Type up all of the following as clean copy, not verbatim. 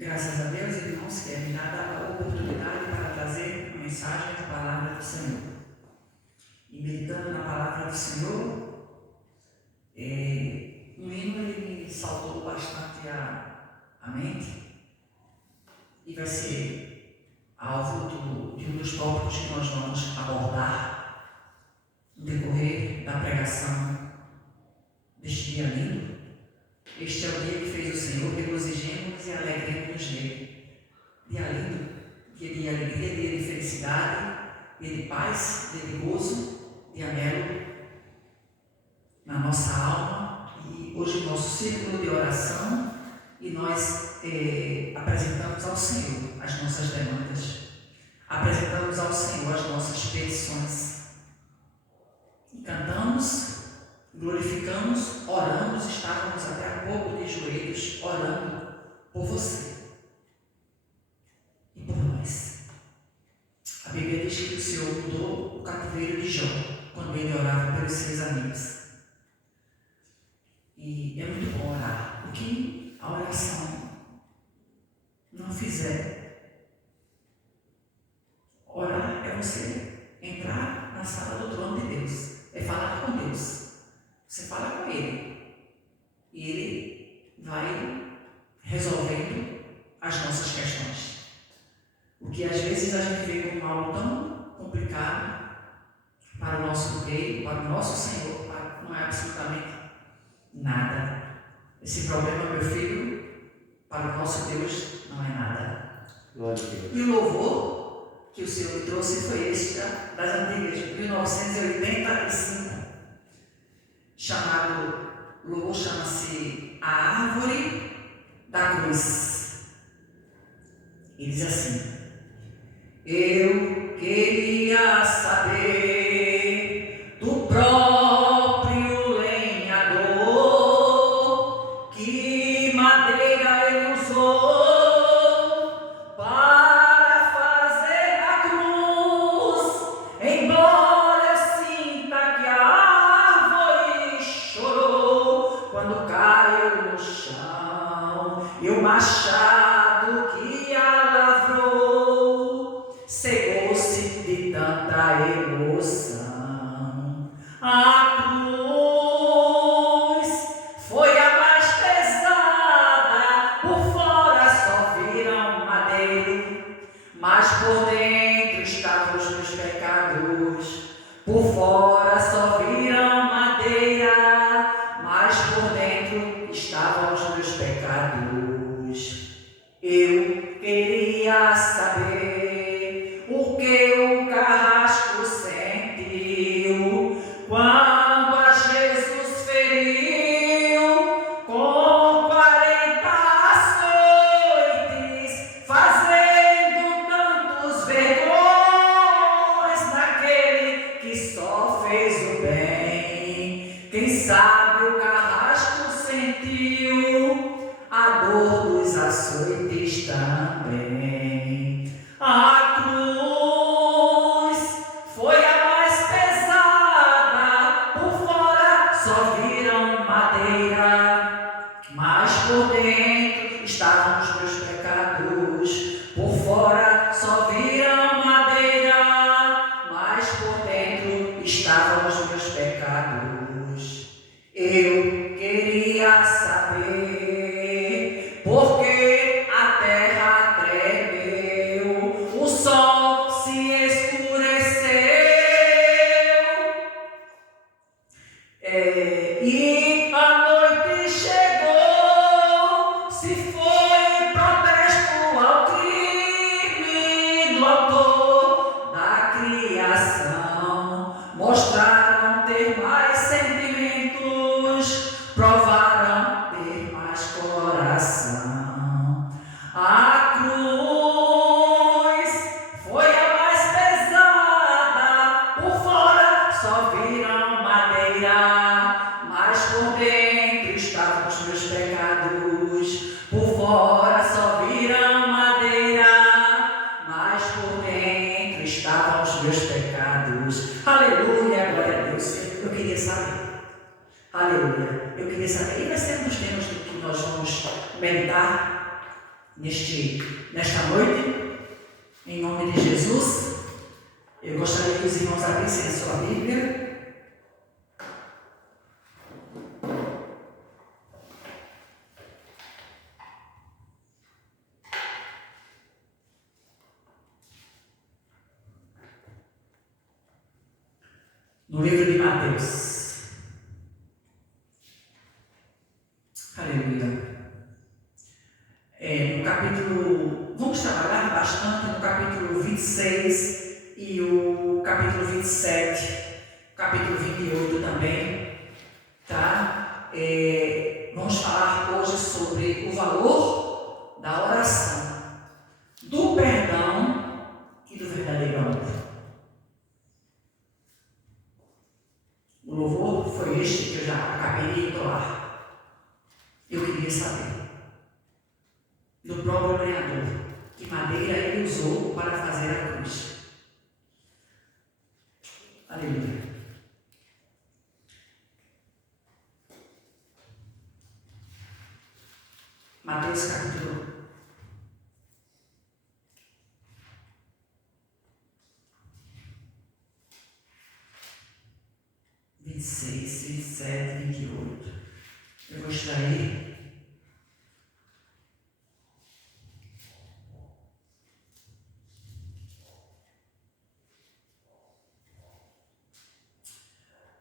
Graças a Deus, irmãos, que me dá a oportunidade para trazer uma mensagem da palavra do Senhor. E meditando na palavra do Senhor, um hino ele me saltou bastante a mente e vai ser alvo de um dos tópicos que nós vamos abordar no decorrer da pregação deste dia lindo. Este é o dia que fez o Senhor, regozijemos e alegremos nele. Dia lindo, dia de alegria, dia de felicidade, dia de paz, dia de gozo, dia belo na nossa alma. E hoje o nosso círculo de oração e nós apresentamos ao Senhor as nossas demandas, apresentamos ao Senhor as nossas petições e cantamos, glorificamos, oramos, estávamos até há pouco de joelhos orando por você e por nós. A Bíblia diz que o Senhor mudou o cativeiro de Jó quando ele orava pelos seus amigos. E é muito bom orar. O que a oração não fizer, orar é você entrar na sala do trono de Deus, é falar com Deus. Você fala com Ele e Ele vai resolvendo as nossas questões. O que às vezes a gente vê como algo tão complicado para o nosso Rei, para o nosso Senhor, não é absolutamente nada. Esse problema, meu filho, para o nosso Deus não é nada. E o louvor que o Senhor me trouxe foi este das antigas, de 1985. O louvor chama-se A Árvore da Cruz. E diz assim: eu queria saber do próprio lenhador que madeira ele usou para fazer a cruz, embora eu sinta que a quando caiu no chão, e o machado que a lavrou cegou-se de tanta emoção. A cruz foi a mais pesada, por fora só viram madeiro, mas por dentro estavam os meus pecados. Por fora só viram madeira, mas por dentro estavam os meus pecados. Eu queria saber o que o carrasco sentiu quando a Jesus feriu com 40 açoites, fazendo tantos vergões naquele que só fez o bem. Quem sabe o carrasco sentiu a dor dos açoites também. A cruz foi a mais pesada, por fora só viram madeira, mas por dentro estavam os meus pecados. Por fora só viram madeira, mas por dentro estavam os meus pecados. Eu queria saber por que a terra tremeu, o sol se escureceu e a noite chegou. Se foi protesto ao crime do autor da criação, mostraram ter mais sentimentos, provaram ter mais coração. A cruz foi a mais pesada, por fora só viram madeira, mas por dentro estavam os meus pecados. Por fora só viram madeira, mas por dentro estavam os meus pecados. Aleluia, glória a Deus. Eu queria saber. Aleluia. Eu queria saber. E vai ser um dos temas que nós vamos meditar nesta noite, em nome de Jesus. Eu gostaria que os irmãos abrissem a sua Bíblia. No livro de Mateus. Aleluia. No capítulo, vamos trabalhar bastante no capítulo 26 e o capítulo 27, o capítulo 28 também, tá? Vamos falar hoje sobre o valor da oração, do perdão e do verdadeiro amor. O louvor foi este que eu já acabei de entoar. Eu queria saber do próprio Criador que madeira ele usou para fazer a cruz. Aleluia. Mateus capítulo 26, 27, 28. Eu vou extrair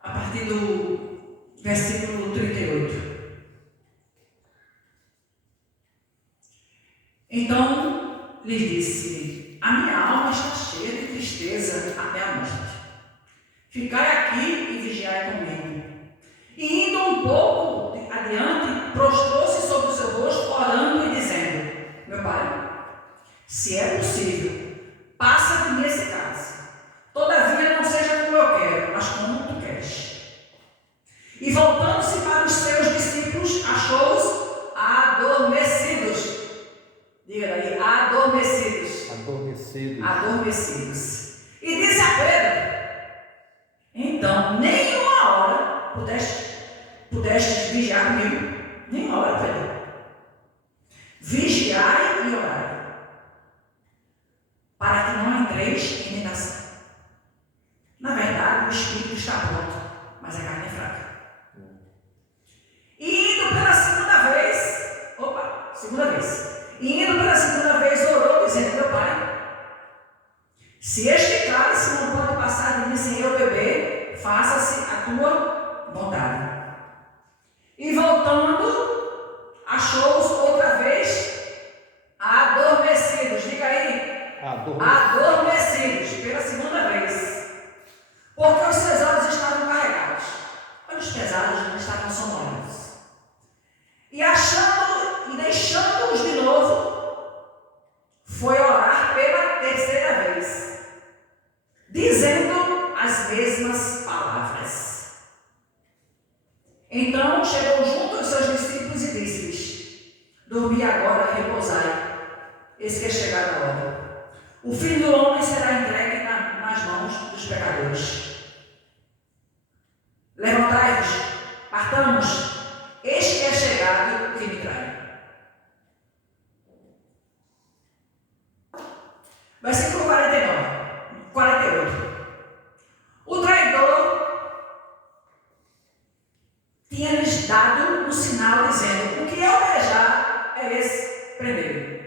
a partir do versículo 38. Então lhes disse: a minha alma está cheia de tristeza até a morte. Ficai aqui e vigiai comigo. E indo um pouco adiante, prostrou-se sobre o seu rosto, orando e dizendo: meu Pai, se é possível, passa de mim esse cálice. Todavia não seja como eu quero, mas como tu queres. E voltando-se para os seus discípulos, achou-os adormecidos. Diga daí, adormecidos. Adormecidos. E disse a Pedro: então, nem uma hora pudeste vigiar comigo. Nem uma hora, Pedro. Vigiai e orai, para que não entreis em tentação. Na verdade, o espírito está pronto, mas a carne é fraca. E indo pela segunda vez, orou, dizendo: meu Pai, se este cálice não pode passar de mim sem eu beber, faça-se a tua vontade. E voltando, achou-os outra vez adormecidos. Diga aí, adormecidos pela segunda vez, porque os seus olhos estavam carregados, olhos pesados, não estavam sonolentos. E deixando-os de novo, foi orar pela terceira vez, dizendo as mesmas palavras. Então chegou junto aos seus discípulos e disse-lhes: dormi agora e repousai, eis que é chegada a hora. O Filho do Homem será entregue nas mãos dos pecadores. Levantai-vos, partamos, eis que é chegado o que me trai. Versículo 48. O traidor tinha-lhes dado um sinal, dizendo: o que eu desejar é esse, prendê-lo.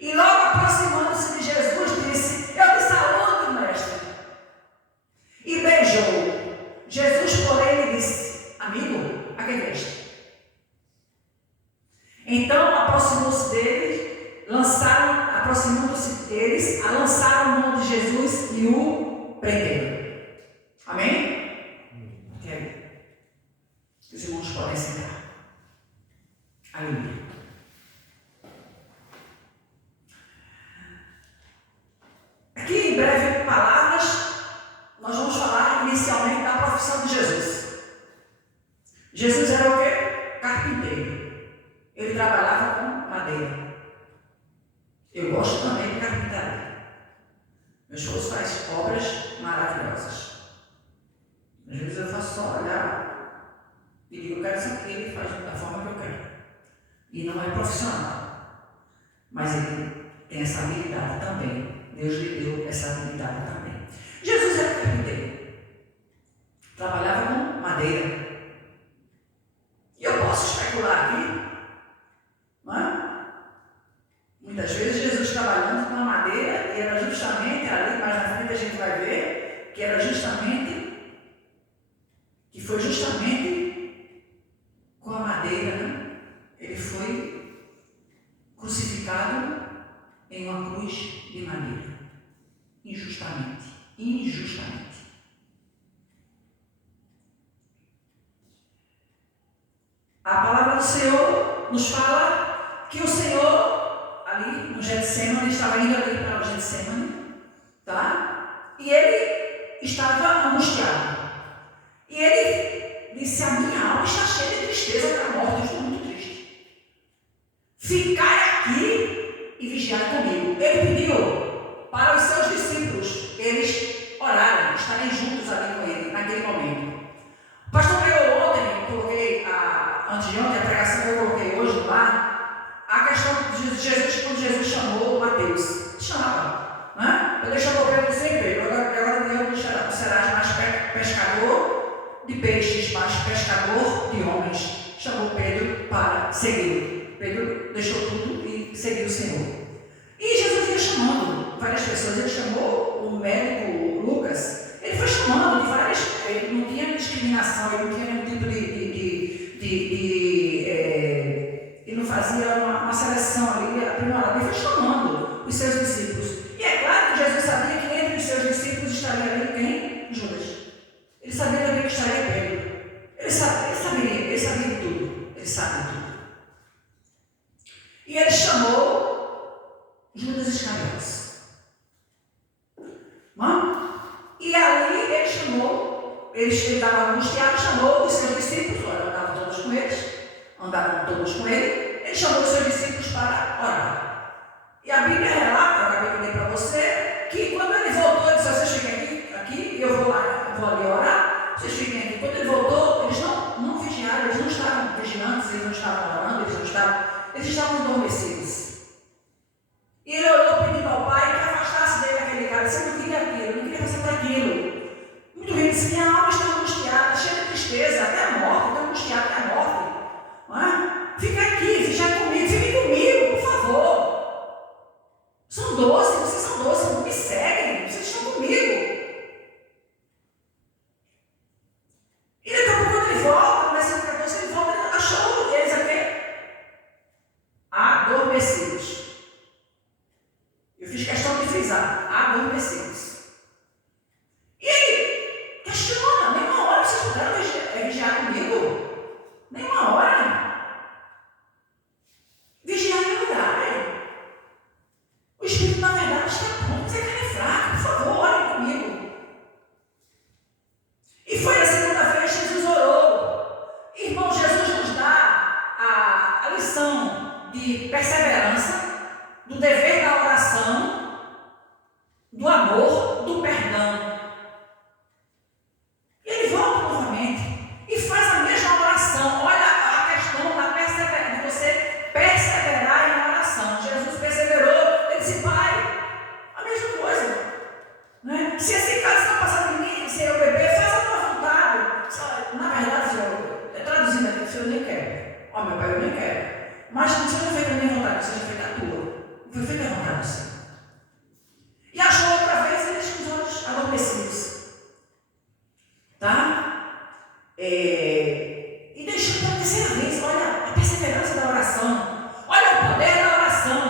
E logo aproximando-se de Jesus, disse: eu te saúdo, mestre. E beijou. Jesus, porém, lhe disse: amigo, a quem veste? Então aproximando-se deles, lançaram a mão de Jesus e o prenderam. Amém? Ok. Os irmãos podem sentar. Aleluia. Aqui, em breve palavras, nós vamos falar inicialmente da profissão de Jesus. Jesus era o quê? Carpinteiro. Ele trabalhava com madeira. Eu gosto também de carpintaria. Meu esposo faz obras maravilhosas. Às vezes eu faço só olhar e digo: eu quero isso aqui, ele faz da forma que eu quero. E não é profissional. mas ele tem essa habilidade também. Deus lhe deu essa habilidade também. Jesus era carpinteiro, trabalhava com madeira. E eu posso especular aqui, não é? Muitas vezes Jesus trabalhando com a madeira, e era justamente ali, mais na frente a gente vai ver, que foi justamente com a madeira, né? Ele foi crucificado em uma cruz de madeira, injustamente. A palavra do Senhor nos fala que o Senhor, ali no Getsemane, estava indo ali para o Getsemane, tá? E ele estava angustiado. E ele disse: a minha alma está cheia de tristeza da morte, eu estou muito triste. Ficai aqui e vigiai comigo. Ele pediu para os seus discípulos, eles orarem, estarem juntos ali com ele, naquele momento. O pastor pregou ontem, eu coloquei antes de ontem, a pregação que eu coloquei hoje lá, a questão de Jesus, quando Jesus chamou Mateus, chamava, né? Eu deixava o Pedro sem Pedro, agora eu serás mais pescador de peixes, mais pescador de homens. Chamou Pedro para seguir. Pedro deixou tudo e seguiu o Senhor. E Jesus ia chamando várias pessoas. Ele chamou o médico Lucas. Ele foi chamando de várias. Ele não tinha discriminação, ele não tinha nenhum tipo ele não fazia uma seleção ali aprimorada. Ele foi chamando os seus discípulos. E é claro que Jesus sabia que entre os seus discípulos estaria ali quem? Judas. Ele sabia também que estaria Pedro. Ele sabia de tudo. Ele sabe de tudo. E ele chamou Judas Iscariotes. E ali ele chamou, ele estava angustiado, chamou os seus discípulos, andavam todos com ele, ele chamou os seus discípulos para orar. E a Bíblia relata, eu acabei de ler para você, que quando ele voltou, ele disse: vocês fiquem aqui, eu vou ali orar, vocês fiquem aqui. Quando ele voltou, eles não vigiaram, eles não estavam vigilantes, eles não estavam orando, eles estavam adormecidos. E ele orou pedindo ao Pai que afastasse dele aquele cara. Você não queria aquilo, eu não queria passar por aquilo. Muito bem, disse: minha alma está angustiada, cheia de tristeza, até a morte, está angustiada até a morte. Não é? Fica aqui, vigia comigo, fique comigo, por favor. São 12, vocês são 12, me seguem, vocês estão comigo. E daqui a pouco, quando ele volta, no versículo 14, ele volta, ele achou eles aqui adormecidos. Eu fiz questão de frisar, adormecidos. E ele questiona: nem uma hora vocês puderam vigiar comigo? Nem uma hora. Vigiar e orar. O Espírito, na verdade, está pronto, mas a carne é fraca. Por favor, orem comigo. E foi a segunda vez que Jesus orou. Irmão, Jesus nos dá a lição de perseverança, do dever da oração, do amor, do perdão. E ele volta novamente e faz a mesma oração. Olha a questão de você perseverar em oração. Jesus perseverou, ele disse: Pai, a mesma coisa, né? Se esse caso está passando em mim, se eu beber, faz a tua vontade. Na verdade, Senhor, traduzindo aqui, o Senhor nem quer. Ó, meu Pai, eu nem quero. Mas não seja feita a minha vontade, seja feita a tua. Foi feita a vontade do Senhor. E achou outra vez eles com os olhos adormecidos. Tá? E deixou pela terceira vez. Olha a perseverança da oração. Olha o poder da oração.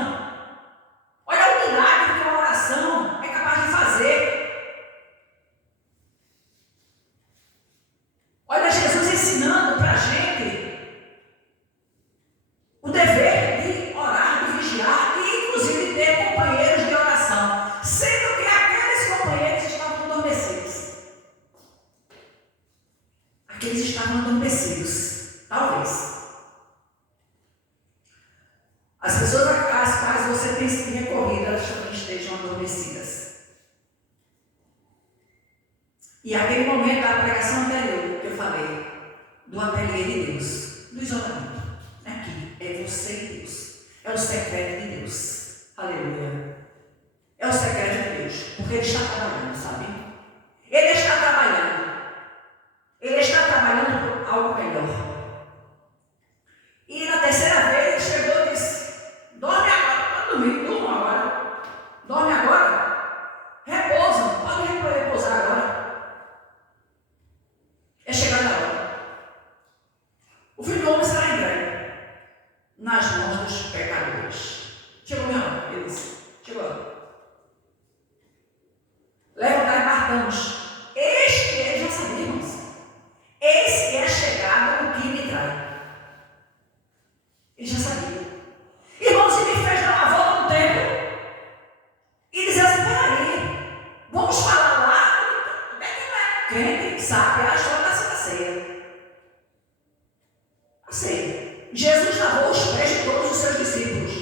Olha o milagre que a oração é capaz de fazer. Olha Jesus ensinando para a gente o dever de orar, de vigiar e inclusive ter companheiros de oração, sendo que aqueles companheiros estavam adormecidos. Aqueles estavam adormecidos, talvez. As pessoas às quais você tem se recorrido, elas também estejam adormecidas. E aquele momento da pregação anterior que eu falei, do ateliê de Deus, do isolamento, aqui é você e Deus, é o secreto de Deus. Aleluia. É o secreto de Deus, porque Ele está trabalhando, sabe? Ele está trabalhando. Ele está trabalhando por algo melhor. E na terceira vez ele chegou e disse: dorme agora, pode dormir, durma agora. Dorme agora, repousa, pode repousar agora. É chegada a hora. O Filho do Homem será entregue nas mãos dos pecadores. Chegou minha hora, ele disse. Chegou a hora. Levantai e partamos. Este é, já sabíamos. Eis que é chegado o que me trai. Ele já sabia. Irmãos, ele fez dar uma volta no templo e dizer assim: peraí, vamos falar lá. Onde é que não é crente, sabe? A história da Santa Ceia. A ceia. Jesus lavou os pés de todos os seus discípulos.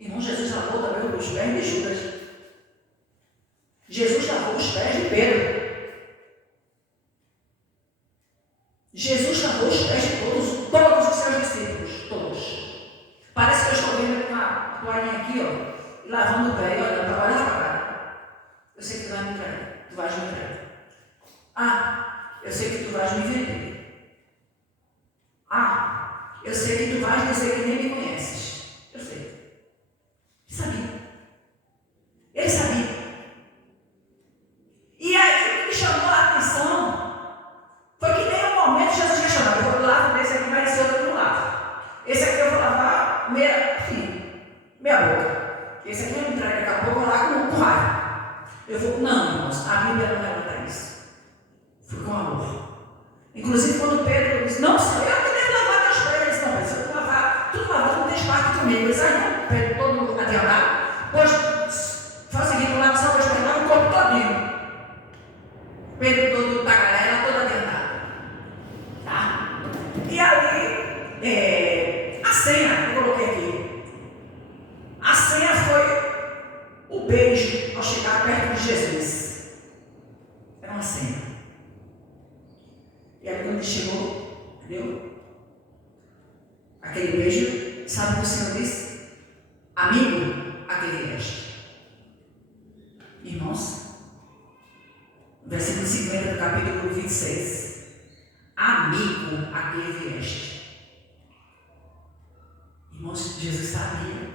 Irmão, Jesus lavou também os pés de Judas. Jesus lavou os pés de Pedro. Jesus lavou os pés de todos os seus discípulos. Todos. Parece que eu estou vendo uma toalhinha aqui, ó, lavando o pé e olhando para lá e para cá. Eu sei que tu vai me trair. Tu vais me trair. Ah, eu sei que tu vais me vender. Ah, eu sei que tu vais dizer que nem me conheces. Eu sei. Ele sabia. Ele sabia. E aí o que me chamou a atenção foi que nem um momento Jesus já chamou: eu vou lavar esse aqui, mas esse outro eu não lavo. Esse aqui eu vou lavar meia boca. Esse aqui eu me trago daqui a pouco, eu vou lá com raiva. Eu vou, não, irmãos, a Bíblia não relata isso. Foi com amor. Inclusive quando Pedro disse: não, Senhor, eu que devo lavar teus pés. Ele disse: não, mas se eu não lavar, tu não lavar, não tens parte comigo. Ele disse: não, Pedro todo adiantado. Pois faz o seguinte, eu lavo só meus pés, lava o corpo todinho. Pedro todo tagarela, todo adiantado. Tá? E ali, a senha, eu coloquei aqui. A senha foi o beijo ao chegar perto de Jesus. Era uma senha. E aí quando ele chegou, entendeu? Aquele beijo, sabe o que o Senhor disse? Amigo, aquele vieste. Irmãos, versículo 50 do capítulo 26. Amigo, aquele vieste. Irmãos, Jesus sabia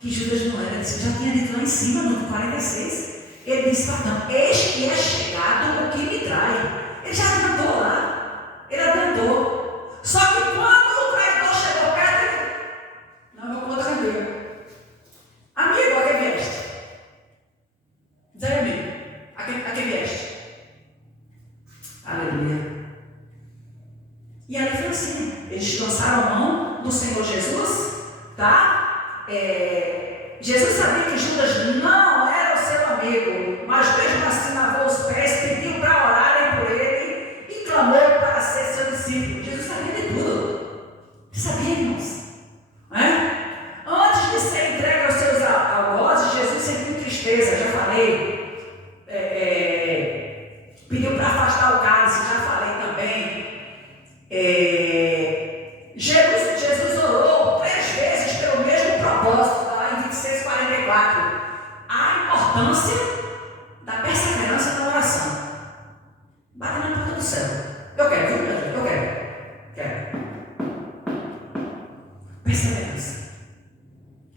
que Judas não era, já tinha dito lá em cima, no 46. Ele disse: perdão, este é chegado o que me trai. Ele já adiantou lá. Ele adiantou. Só que quando o traidor chegou perto, ele: não, eu vou defender. Amigo, a que vieste? Diz aí, amigo, a que vieste? Aleluia. E ali foi assim: eles lançaram a mão do Senhor Jesus, tá? Jesus sabia que Judas não era o seu amigo, mas mesmo assim lavou os pés, pediu para orarem por ele e clamou para ser seu discípulo. Jesus sabia de tudo. Sabia, irmãos? Antes de ser entregue aos seus algozes, Jesus sentiu tristeza, já falei. Pediu para afastar o cálice, já falei também. Jesus orou 3 vezes pelo mesmo propósito, lá em 26:44. A importância da perseverança na oração. Bate na porta do céu. Eu quero, viu, meu Deus? Eu quero. Perseverança.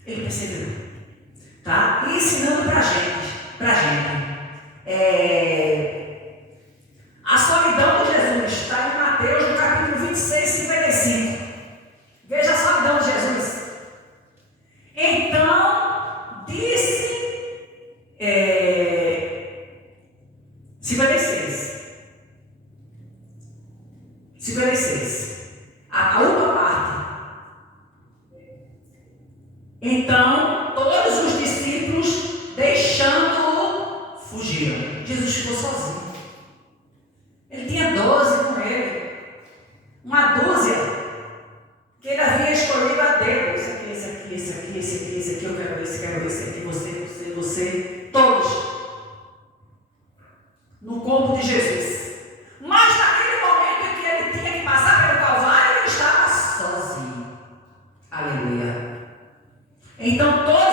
Ele perseverou. Tá? E ensinando pra gente. A solidão de Jesus está em Mateus, no capítulo 26, 55. Veja a solidão de Jesus. Então, disse 56. A última parte. Então, todos os discípulos, deixando-o, fugiram. Jesus ficou sozinho. Ele tinha 12 com ele. Uma dúzia que ele havia escolhido a dedo. Esse aqui, eu quero esse aqui, você, todos. No corpo de Jesus. Mas naquele momento em que ele tinha que passar pelo Calvário, ele estava sozinho. Aleluia. Então todos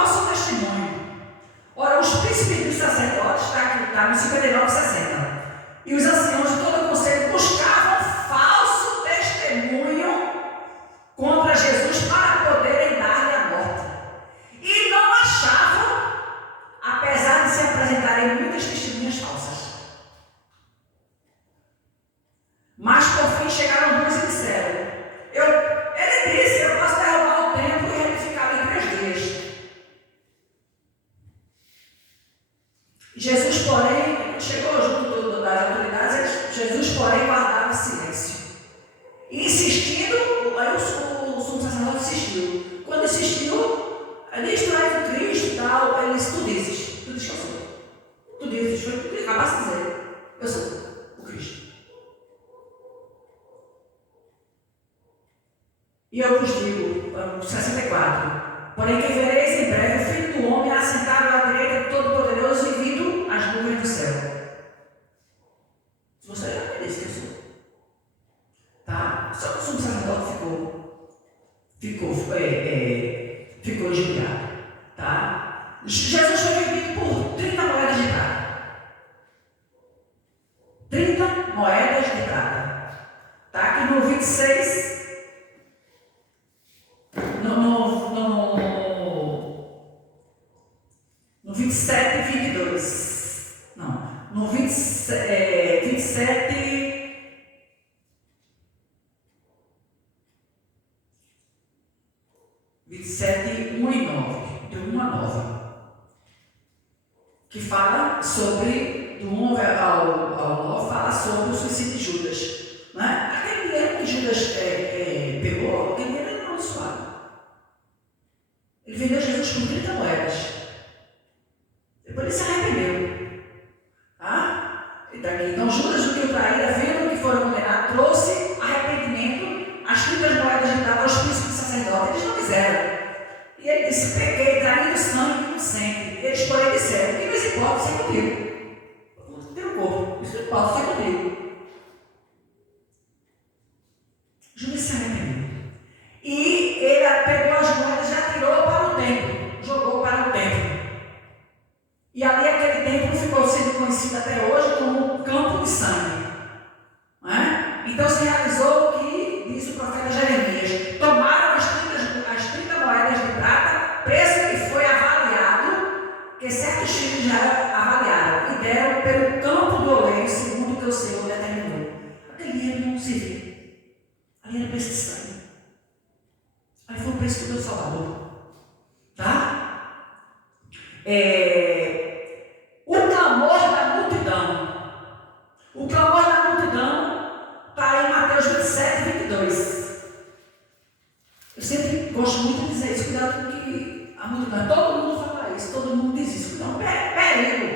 falso testemunho. Ora, os príncipes dos sacerdotes, está no 59:60, e os anciãos de todo o conselho buscavam falso testemunho contra Jesus para poderem dar-lhe a morte. E não achavam, apesar de se apresentarem muitas testemunhas falsas. Mas por fim chegaram dois e disseram: ele disse, eu posso derrubar o templo e reedificá-lo em 3 dias. Jesus, porém, chegou junto das autoridades, Jesus, porém, guardava silêncio. E insistindo, aí o sumo sacerdote insistiu. Quando insistiu, ele disse: tu és o Cristo e tal. Ele disse: tu dizes que eu sou. Tu dizes, foi o que tu acabaste de dizer. Eu sou o Cristo. E eu vos digo, 64, porém que vereis em breve o Filho do Homem assentado à direita do Todo-Poderoso e vindo as nuvens do céu. Se você já me disse que eu sou. Tá? Só que o sumo sacerdote ficou injuriado. Tá? Jesus foi vendido por 30 moedas de prata. 30 moedas de prata. Tá? Aqui no 26. No 27 e 22. Não. No 27. 27, 1 e 9. De 1 a 9. Que fala sobre, do 1 ao 9, fala sobre o suicídio de Judas. Né? Aquele dinheiro que Judas pegou, aquele dinheiro era amaldiçoado. Ele vendeu Jesus por 30 moedas. Depois ele se arrependeu. Tá? Então Judas, o que o traíra, vendo que foram condenados, trouxe arrependimento, as 30 moedas de prata aos príncipes do sacerdote. Eles não quiseram. E ele disse: pequei, traindo sangue inocente. Eles, porém, disseram: que nos importa ser contigo? Tem o corpo, isso não importa ser contigo. Judas se arrependeu. E ele pegou as moedas e atirou para o templo, jogou para o templo. E ali aquele templo ficou sendo conhecido até hoje como o campo de sangue. Não é? Então se realizou o que diz o profeta Jeremias: tomaram as 30 moedas de prata, preço que foi avaliado, que certos filhos já avaliaram, e deram pelo campo do oleiro, segundo o que o Senhor determinou. Aquele dinheiro não se viu. Ali era preço de sangue. Aí foi o preço do meu Salvador. Tá? O clamor da multidão. O clamor da multidão está em Mateus 27 e 22. Eu sempre gosto muito de dizer isso. Cuidado com que a multidão. Todo mundo fala isso, todo mundo diz isso. Não, perigo.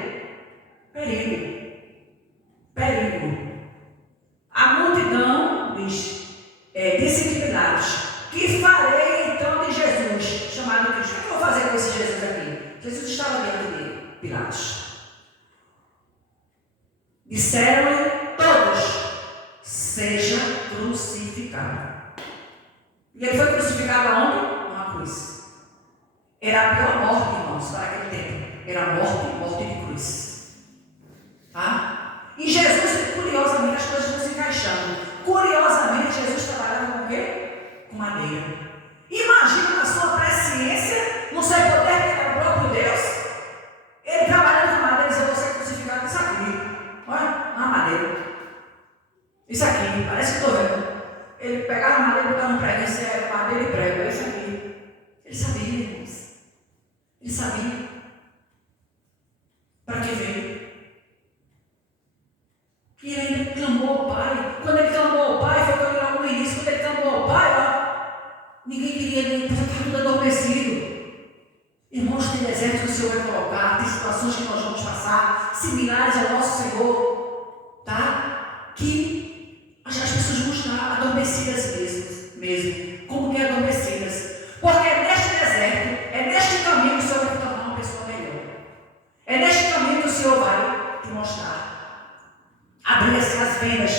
A multidão diz, disse de Pilatos: que farei então de Jesus, chamado Cristo? O que eu vou fazer com esse Jesus aqui? Jesus estava diante de Pilatos. Disseram-lhe todos: seja crucificado. E ele foi crucificado aonde? Numa cruz. Era a pior morte, irmãos, para aquele tempo. Era morte de cruz. Tá? E Jesus, curiosamente, as coisas vão se encaixando. Curiosamente, Jesus trabalhava com o quê? Com madeira. Imagina na sua presciência, no seu poder, que era o próprio Deus, ele trabalhando com madeira e dizendo: você é crucificado isso aqui. Olha, na madeira. Isso aqui, parece que estou vendo. Ele pegava a madeira e botava no prego. Isso é madeira e prego, é isso aqui. Ele sabia, irmãos. Ele sabia. Para que veio? E ele ainda clamou ao Pai. Quando ele clamou ao Pai, foi quando logo no início, quando ele clamou ao Pai, ó, ninguém queria nem, porque estava tudo adormecido. Irmãos, tem desertos que o Senhor vai colocar, tem situações que nós vamos passar, similares ao nosso Senhor, tá? Que as pessoas vão estar adormecidas mesmo. Como que é adormecidas? Porque é neste deserto, é neste caminho que o Senhor vai te tornar uma pessoa melhor. É neste caminho que o Senhor vai te mostrar. Abrir assim as vendas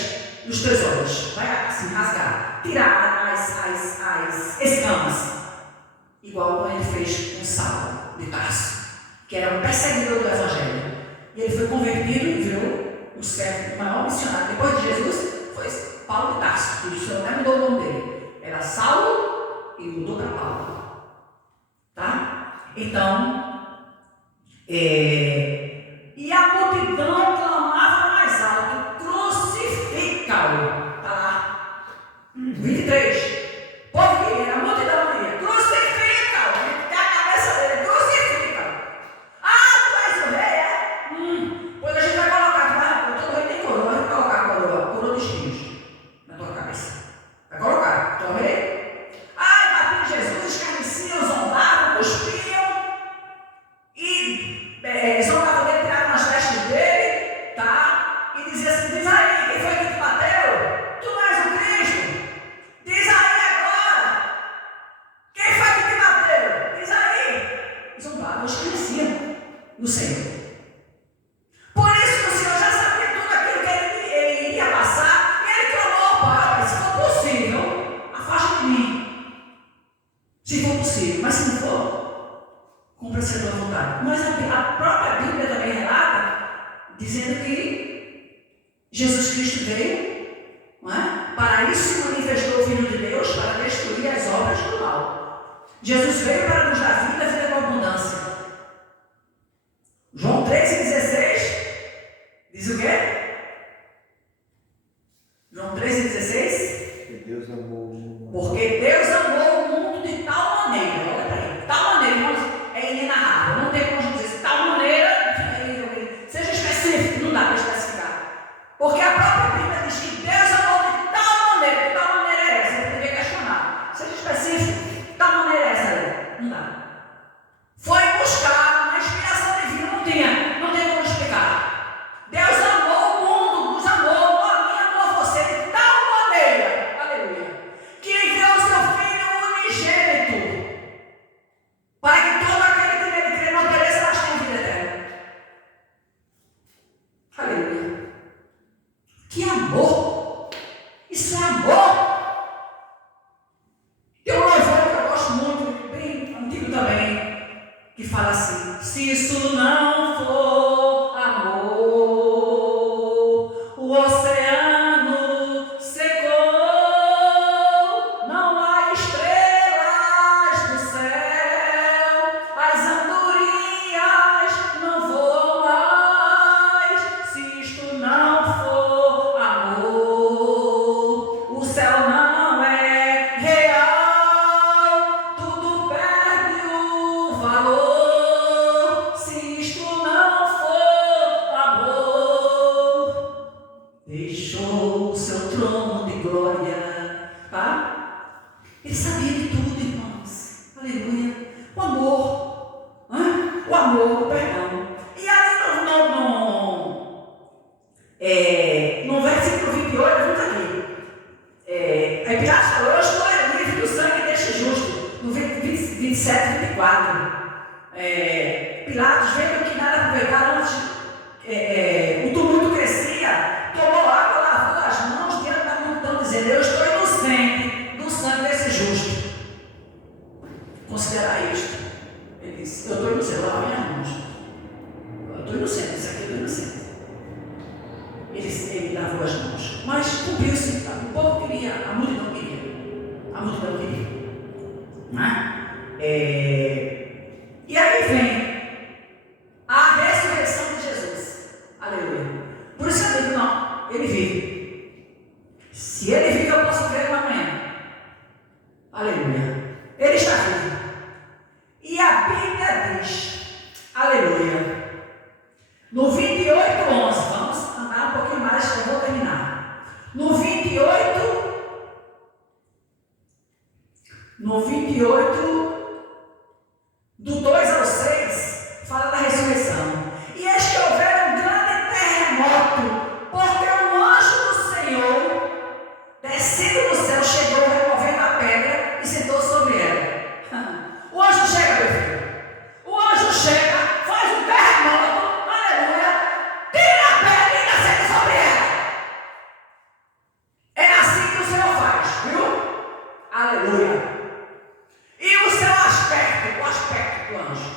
dos teus olhos. Vai assim rasgar. Tirar as escamas. Igual como ele fez com Saulo. de Tarso, que era um perseguidor do Evangelho. E ele foi convertido e virou o maior missionário. Depois de Jesus, foi Paulo de Tarso, que o Senhor até mudou o nome dele. Era Saulo e mudou para Paulo. Tá? Então, e a multidão clamava mais alto: crucifica-o. Está lá. 23. Povo que era a multidão queria: crucifica-o. Tem a cabeça dele: crucifica-o. Ah, tu és o rei, é? Pois a gente vai colocar, todo rei tem coroa, vai colocar a coroa de espinhos na tua cabeça. Vai colocar, tu é o rei? Ai, batia Jesus, escarneciam, zombavam, cuspiam e zombavam dele, tiravam as vestes dele, tá? E dizia assim: diz aí, quem foi que te bateu? Tu não és o Cristo? Diz aí agora, quem foi que te bateu? Diz aí. Zombavam, escarneciam no Senhor. Por isso que o Senhor já sabia tudo aquilo que ele iria passar, e ele clamou ao Pai: se for possível, afasta de mim. Se for possível, mas se não for, cumpra-se a tua vontade. Mas a própria Bíblia também relata, dizendo que Jesus Cristo veio, não é? Para isso se manifestou o Filho de Deus, para destruir as obras do mal. Jesus veio para nos dar vida, vida com abundância. João 3,16 diz o quê? João 3,16? Porque Deus amou o mundo de tal maneira, olha para aí, tal maneira, irmãos, é inenarrável, não tem como dizer tal maneira, seja específico, não dá para especificar. Porque a própria Bíblia diz que Deus amou de tal maneira, que tal maneira é essa? Você poderia questionar. Seja específico, tal maneira é essa aí? Não dá. Foi buscar uma inspiração divina, não tem como explicar. Deus amou o mundo, nos amou, a mim amou você de tal maneira, aleluia, que enviou o seu Filho unigênito, para que todo aquele que nele crê não pereça, mas tenha vida eterna. Aleluia. Que amor! Isso é amor! Tem um louvor que eu gosto muito, bem antigo também, que fala assim: se isso não for amor, o oceano secou, não há estrelas no céu, as andorinhas não voam mais. Se isto não for amor, o céu não é real, tudo perde o valor. Se isto não for amor, deixou o seu trono de glória, tá? Ele sabia de tudo, irmãos, aleluia. O amor, o amor, o perdão. E ali no versículo 28, vamos aqui. Aí Pilatos falou: eu estou livre do sangue deste justo. No 27 e 24. Pilatos, vendo que nada aproveitaram antes, o tumulto crescia, tomou água, lavou as mãos diante da multidão, dizendo: eu estou inocente do sangue desse justo. Considerar isto. Ele disse: eu estou inocente, eu lavo minhas mãos. Eu estou inocente, isso aqui eu estou inocente. Ele lavou as mãos. Mas cumpriu-se. O povo queria, a multidão queria. A multidão queria. Não é? E aí vem a ressurreição de Jesus. Aleluia. Por isso eu digo: não, ele vive. Se ele vive, eu posso crer amanhã. Aleluia. Ele está vivo. E a Bíblia diz, aleluia, no 28:11, vamos andar um pouquinho mais que eu vou terminar. No 28, do 2 ao 6, fala da ressurreição. E eis que houver um grande terremoto, porque um anjo do Senhor, descendo do céu, chegou removendo a pedra e sentou sobre ela. O anjo chega, meu filho. O anjo chega, faz um terremoto, aleluia, tira a pedra e desce sobre ela. É assim que o Senhor faz, viu? Aleluia. E o seu aspecto, o aspecto do anjo.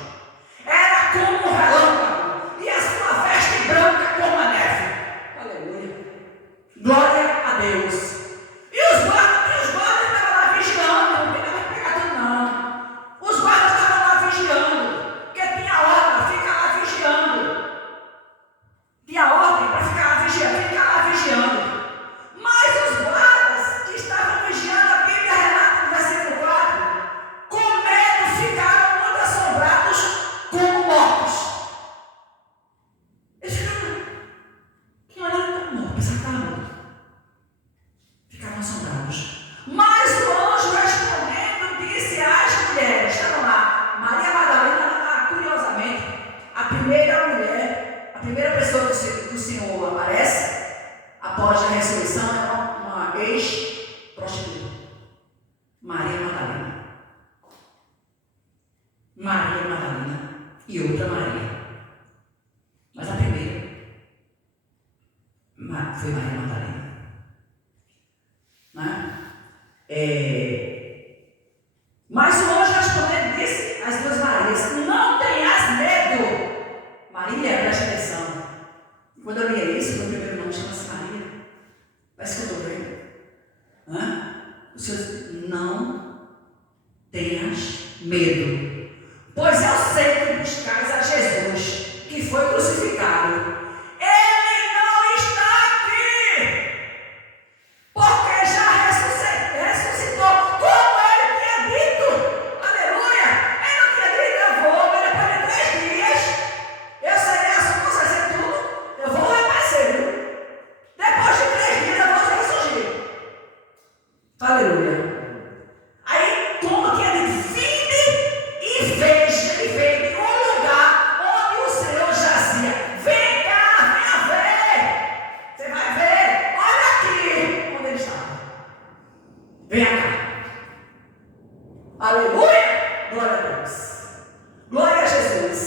e outra Maria. Mas a primeira foi Maria Madalena. Né? Mas o anjo respondendo disse às duas Marias: não tenhas medo. Maria, presta atenção. Quando eu lia isso, meu primeiro nome chama-se Maria. Parece que eu estou vendo. O Senhor diz: não tenhas medo, pois eu sei que buscais a Jesus, que foi crucificado. Ele não está aqui, porque já ressuscitou, como ele tinha dito. Aleluia! Ele não tinha dito: eu vou, mas depois de 3 dias eu serei a sua consciência, tudo. Eu vou reaparecer, viu? Depois de 3 dias eu vou ressurgir. Aleluia! Aí, como tinha dito, vinde e veja um lugar onde o Senhor jazia. Vem cá, venha ver. Você vai ver. Olha aqui onde ele estava. Venha cá. Aleluia! Glória a Deus. Glória a Jesus.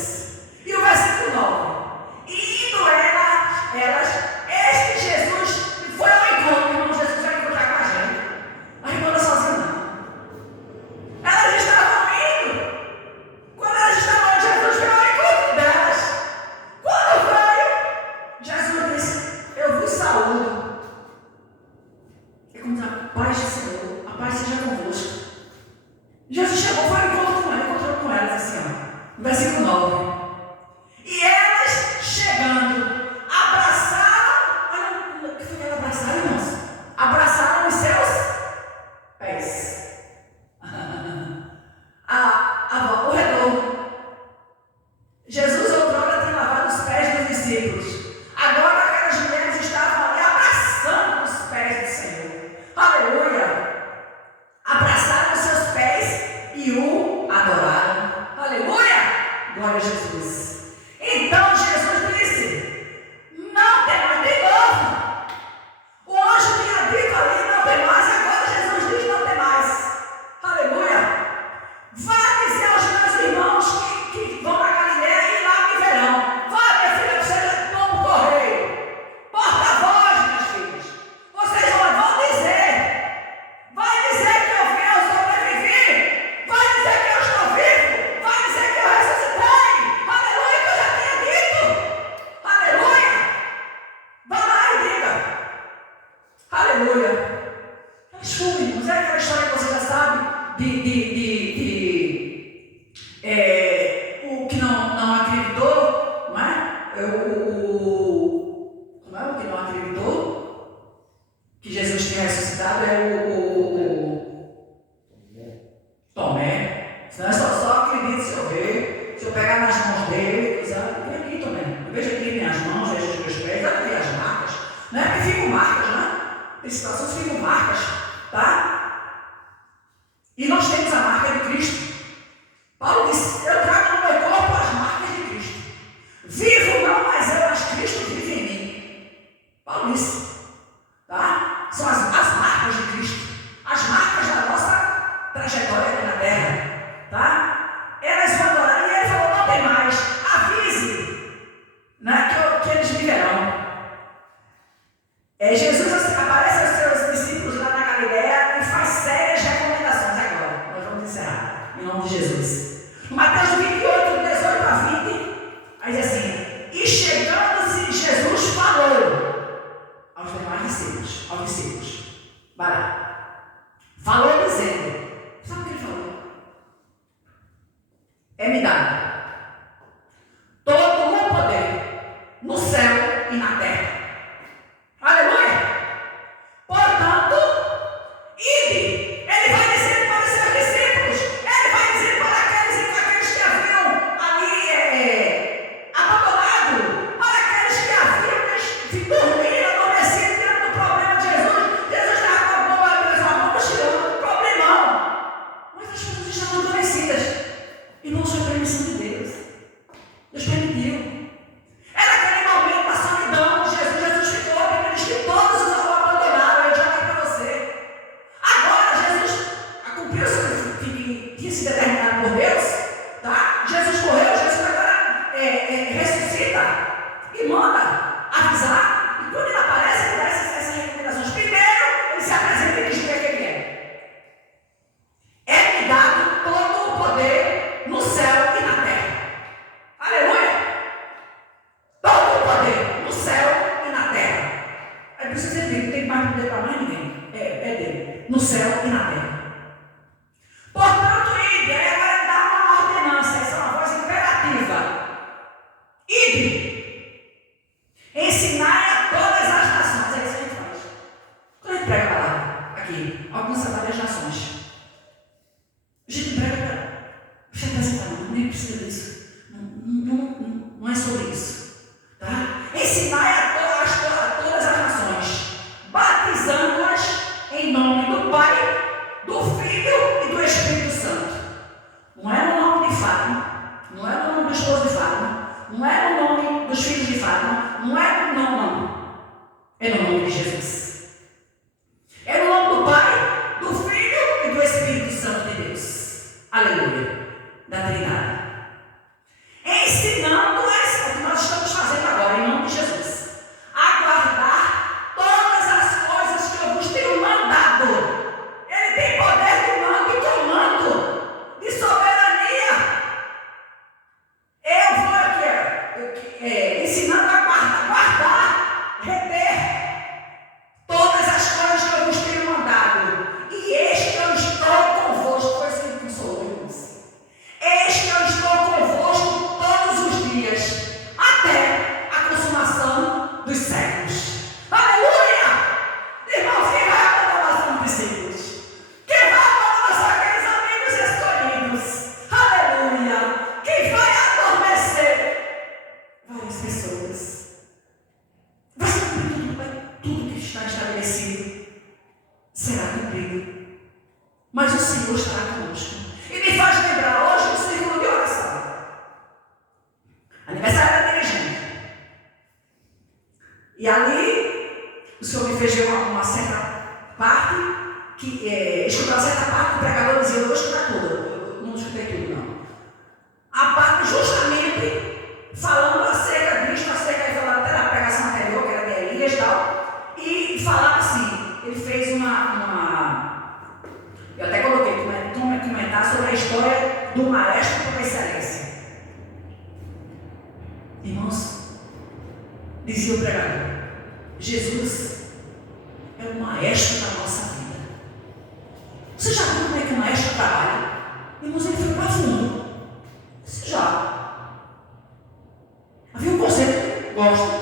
E o versículo 9. E indo elas, este Jesus foi ao encontro. Irmão, Jesus vai encontrar com a gente. A irmã não é sozinha, não. Elas estavam indo. Quando elas estavam, Jesus veio ao encontro delas. Quando veio, Jesus disse: eu vos saúdo. É como dizer: a paz do Senhor, a paz seja convosco. Jesus chegou, foi ao encontro com ela, encontrou com elas assim, ó, versículo 9. E elas chegando, abraçaram. Olha o que foi que elas abraçaram, irmãos? Abraçaram os seus pés. O retorno. Jesus outrora tinha lavado os pés dos discípulos. Agora aquelas mulheres estavam ali abraçando os pés do Senhor. Aleluia! Abraçaram os seus pés e o adoraram. Aleluia! Glória a Jesus. Então Jesus disse: não tem mais. De novo, o anjo tinha dito ali: não tem mais. Agora Jesus diz: não tem mais. Aleluia! Vá dizer aos meus irmãos que vão para Galileia e lá me verão. Vá, minha filha, seja como correio. Porta-voz, minhas filhas. Vocês vão dizer. Vai dizer que eu sobrevivi. Vai dizer que eu estou vivo. Vai dizer que eu ressuscitei. Aleluia, que eu já tinha dito. Aleluia. Vá lá e diga. Aleluia. Escuta, irmãos, é aquela história que você já sabe o que não acreditou, não é? Como é o que não acreditou que Jesus tinha ressuscitado? É o Tomé. Senão é só acredito se eu ver, se eu pegar nas mãos dele, eu acredito, Tomé. Eu vejo aqui minhas mãos, vejo os meus pés, eu vejo as marcas. Não é porque ficam marcas, né? Em situações ficam marcas, tá? E nós temos a marca de Cristo. Paulo disse: eu trago no meu corpo as marcas de Cristo. Vivo não mais eu, mas Cristo vive em mim. Paulo disse, tá? São as marcas de Cristo. As marcas da nossa trajetória aqui na terra, tá? Elas vão adorar. E ele falou: não tem mais. Avise, né, que eles viverão. Jesus aparece aos seus discípulos lá na Galileia e faz sérias recomendações. Agora, nós vamos encerrar, em nome de Jesus. Mateus 28, 18 a 20, aí diz assim: e chegando-se, Jesus falou aos demais discípulos, vai lá, falou dizendo, sabe o que ele falou? É-me dado todo o poder no céu e na terra. Aleluia! Portanto, ide. Ele vai dizer para os seus discípulos, ele vai dizer para aqueles que haviam ali abandonado, para aqueles que haviam dormido, adormecido diante do problema de Jesus. Jesus estava com a bomba tirando, problemão. Mas as pessoas estavam adormecidas. E não foi permissão de Deus. Deus permitiu. Era aquele momento da solidão. Jesus ficou, a Bíblia diz que todos os abandonaram. Eu já falei para você. Agora Jesus cumpriu o que tinha sido determinado por Deus, tá? Jesus morreu, Jesus agora precisa disso. Não é sobre isso. Tá? Ensinai a todas as nações, batizando-as em nome do Pai, do Filho e do Espírito Santo. Não é o nome de Fátima, não é o nome do esposo de Fátima, não é o nome dos filhos de Fátima, não é não. É no nome de Jesus. É no nome do Pai, do Filho e do Espírito Santo de Deus. Aleluia. Da Trindade. Ensinando-as, o que nós estamos fazendo agora, em nome de Jesus, a guardar todas as coisas que eu vos tenho mandado. Ele tem poder de mando e comando, de soberania. Eu vou aqui, ensinando a guardar, reter todas as coisas que eu vos tenho mandado. E eis que eu estou convosco. Foi assim que sou, irmãos. Eis que eu estou convosco todos os dias, até a consumação dos séculos. Aleluia! Irmãos, quem vai abandonar os discípulos? Quem vai abandonar aqueles amigos escolhidos? Aleluia! Quem vai adormecer várias pessoas? Vai ser cumprido tudo que está estabelecido. Será cumprido. Mas o Senhor estará conosco. E me faz lembrar hoje do círculo de oração. Aniversário da dirigente. E ali, o Senhor me fez ver uma certa parte, escutar certa parte, o pregador dizia, eu vou escutar tudo. Eu não escutei tudo, não. A parte justamente falando acerca disso, acerca de falar até da pregação anterior, que era de Elias e tal, e falava assim, ele fez eu até coloquei comentar sobre a história do maestro por excelência. Irmãos, dizia o pregador, Jesus é o maestro da nossa vida. Você já viu como é que o maestro trabalha? Irmãos, ele foi para fundo. Você já. Havia um conceito, gosto.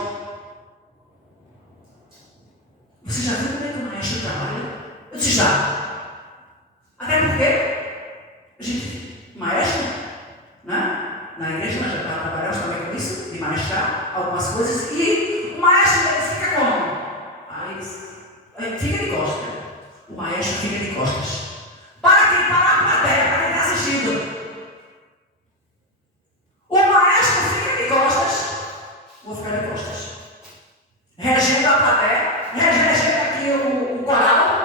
Você já viu como é que o maestro trabalha? Eu disse já. Até porque, gente, maestro, né? Na igreja nós já trabalhamos também com isso, de maestrar algumas coisas, e o maestro ele fica como? Aí fica de costas. O maestro fica de costas. Para quem? Para a plateia, para quem está assistindo. O maestro fica de costas, vou ficar de costas. Regendo a plateia, regendo aqui o coral.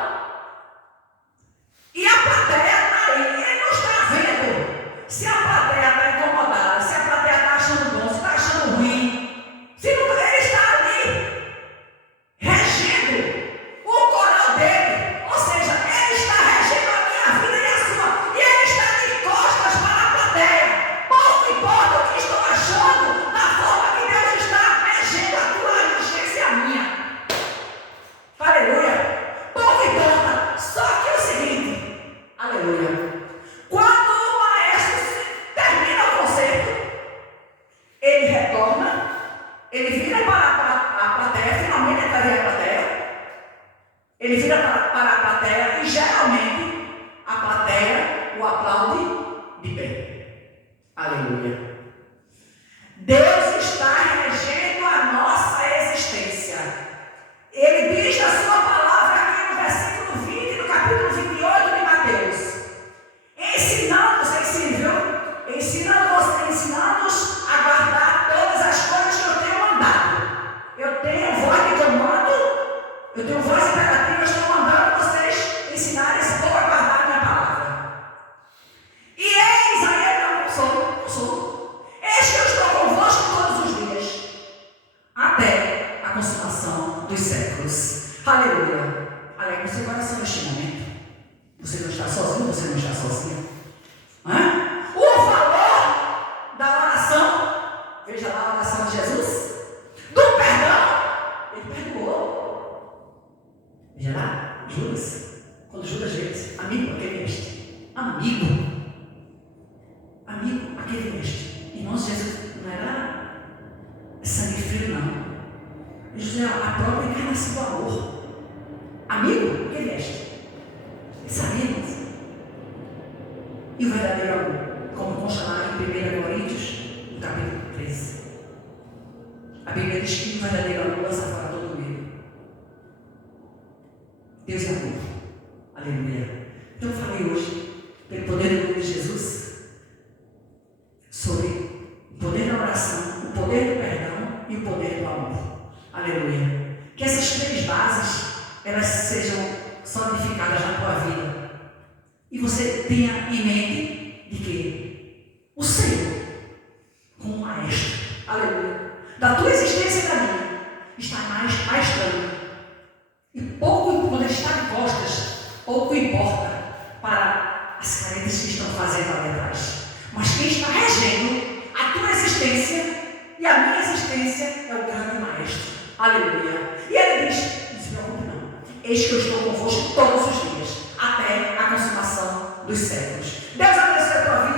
E a plateia está aí, ele não está vendo se a plateia está incomodada, se a plateia está achando bom, se está achando ruim. Se não, ele está ali, regendo o coral dele. Ou seja, ele está regendo a minha vida e a sua. E ele está de costas para a plateia. Pouco importa o que estou achando, da forma que Deus está regendo a tua existência e a minha. Aleluia. Pouco importa. Só que o seguinte. Aleluia. Quando o maestro termina o concerto, ele retorna, ele vira para a plateia, finalmente ele vai ver a plateia, ele vira para a plateia e geralmente a plateia o aplaude de pé. Aleluia. Deus está regendo a nossa existência. Ele diz na sua palavra aqui no versículo 20, no capítulo 28 de Mateus. Ensinando-os a guardar todas as coisas que eu tenho mandado. Eu tenho voz de comando, eu tenho voz imperativa, eu estou mandando vocês ensinarem esse povo a guardar a minha palavra. E eis aí, não sou. Eis que eu estou convosco todos os dias, até a consumação dos séculos. Aleluia. Alegre o seu coração neste momento. Você não está sozinho, você não está sozinha. O valor da oração, veja lá a oração de Jesus, do perdão, ele perdoou. Veja lá, Judas, quando Judas diz, amigo, aquele este, amigo, aquele este. Irmãos, Jesus não era sangue frio, não. Jesus era a própria encarnação do amor. Amigo, aquele este. Ele sabia, irmãos. E o verdadeiro amor como consta lá em 1 Coríntios, no capítulo 13. A Bíblia diz que o verdadeiro amor lança fora todo medo. Deus é amor. Aleluia. Então eu falei hoje, pelo poder do nome de Jesus, sobre o poder da oração, o poder do perdão e o poder do amor. Aleluia. Que essas três bases, elas sejam solidificadas na tua vida. E você tenha em mente de que o Senhor, como maestro, aleluia, da tua existência e da minha, está maestrando. E pouco, quando ele está de costas, pouco importa para as carências que estão fazendo ali atrás. Mas quem está regendo a tua existência e a minha existência é o grande maestro. Aleluia. E ele diz, não se preocupe não, eis que eu estou convosco todos os dias, até a consumação dos séculos. Deus abençoe a tua vida.